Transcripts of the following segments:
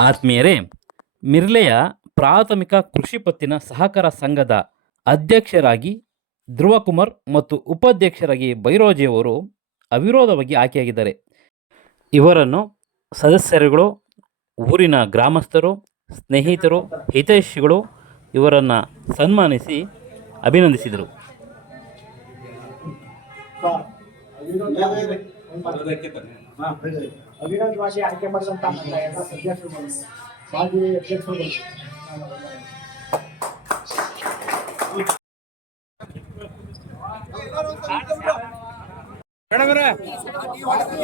ಆತ್ಮೀಯರೇ, ಮಿರ್ಲೆಯ ಪ್ರಾಥಮಿಕ ಕೃಷಿ ಪತ್ತಿನ ಸಹಕಾರ ಸಂಘದ ಅಧ್ಯಕ್ಷರಾಗಿ ಧ್ರುವಕುಮಾರ್ ಮತ್ತು ಉಪಾಧ್ಯಕ್ಷರಾಗಿ ಬೈರೋಜಿಯವರು ಅವಿರೋಧವಾಗಿ ಆಯ್ಕೆಯಾಗಿದ್ದಾರೆ. ಇವರನ್ನು ಸದಸ್ಯರುಗಳು, ಊರಿನ ಗ್ರಾಮಸ್ಥರು, ಸ್ನೇಹಿತರು, ಹಿತೈಷಿಗಳು ಇವರನ್ನು ಸನ್ಮಾನಿಸಿ ಅಭಿನಂದಿಸಿದರು. ಅವಿರೋಧವಾಗಿ ಆಯ್ಕೆ ಮಾಡಿದಂತ ಎಲ್ಲ ಸದಸ್ಯರುಗಳು ಮಾಜಿ ಅಧ್ಯಕ್ಷರು ಮೇಡಮ್ರೆ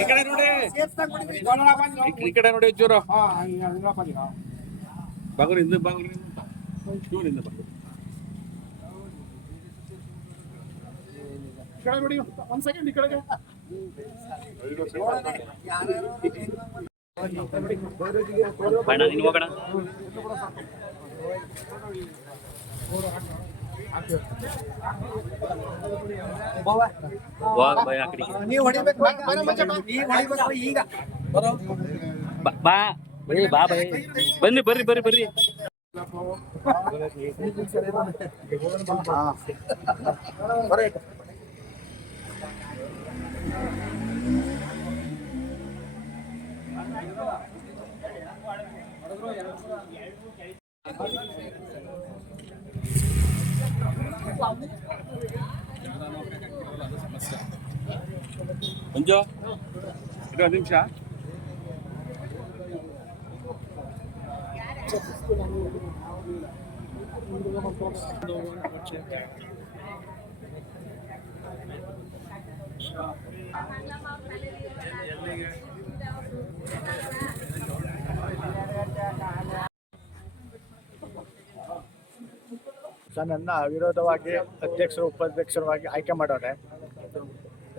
ಈ ಕಡೆ ನೋಡಿ. ಈ ಕಡೆ ನೋಡಿ ಚೂರು ಬಾಗರು ಹಿಂದೆ ಬಗರು ಚೂರು ಹಿಂದೆ ಬಗರು. ಒಂದ್ ಸೆಕೆಂಡ್ ಈ ಕಡೆಗೆ. ಬಾ ಬಾ ಬಾ ಬಾ ಬನ್ನಿ ಬರ್ರಿ ಬರ್ರಿ ಬರ್ರಿ ಮಂಜು ಇದು ಒಂದು ನಿಮಿಷ ನನ್ನ ವಿರೋಧವಾಗಿ ಅಧ್ಯಕ್ಷರು, ಉಪಾಧ್ಯಕ್ಷರವಾಗಿ ಆಯ್ಕೆ ಮಾಡೋರೆ.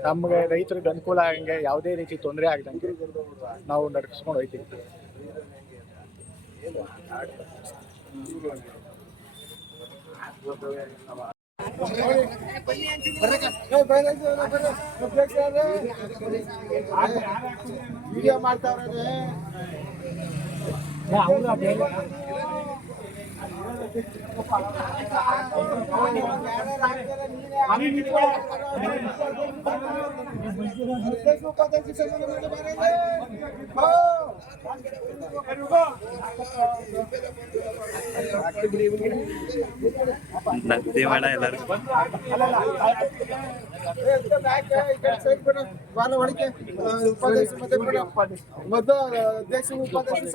ನಮಗೆ ರೈತರಿಗೆ ಅನುಕೂಲ ಆಗಂಗೆ ಯಾವುದೇ ರೀತಿ ತೊಂದರೆ ಆಗದಂಗೆ ನಾವು ನಡ್ಸ್ಕೊಂಡು ಹೋಯ್ತೀವಿ ಮಾಡ್ತಾವ್ರೆ ನಗ್ತಿ ಮಾಡ ಎಲ್ಲರೂ ಮೊದಲು ಅಧ್ಯಕ್ಷ ಉಪಾಧ್ಯಕ್ಷ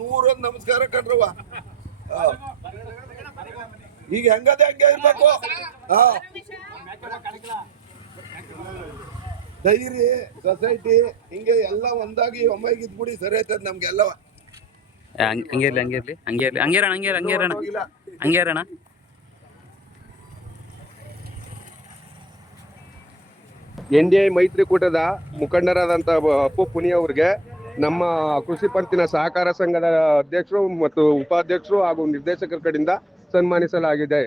ನೂರೊಂದು ನಮಸ್ಕಾರ ಕಂಡ್ರವ. ಈಗ ಹೆಂಗದೆ ಹಂಗೆ ಇರ್ಬೇಕು? ಡೈರಿ ಸೊಸೈಟಿ ಹಿಂಗೆ ಎಲ್ಲ ಒಂದಾಗಿ ಒಮ್ಮೆಗೆ ಇದ್ಬಿಡಿ ಸರಿ ಆಯ್ತದ ನಮ್ಗೆಲ್ಲವ ಹಂಗೆ ಇರ್ಲಿ ಹಂಗೆ ಇರ್ಲಿ. ಹಂಗೆ ಇರ್ಲಿ. ಹಂಗೆ ಇರೋಣ ಹಂಗೆ ಹಂಗೆ ಎನ್ ಡಿ ಐ ಮೈತ್ರಿಕೂಟದ ಮುಖಂಡರಾದಂಥ ಅಪ್ಪು ಪುನಿ ಅವರಿಗೆ ನಮ್ಮ ಕೃಷಿ ಪಂತಿನ ಸಹಕಾರ ಸಂಘದ ಅಧ್ಯಕ್ಷರು ಮತ್ತು ಉಪಾಧ್ಯಕ್ಷರು ಹಾಗೂ ನಿರ್ದೇಶಕರ ಕಡೆಯಿಂದ ಸನ್ಮಾನಿಸಲಾಗಿದೆ.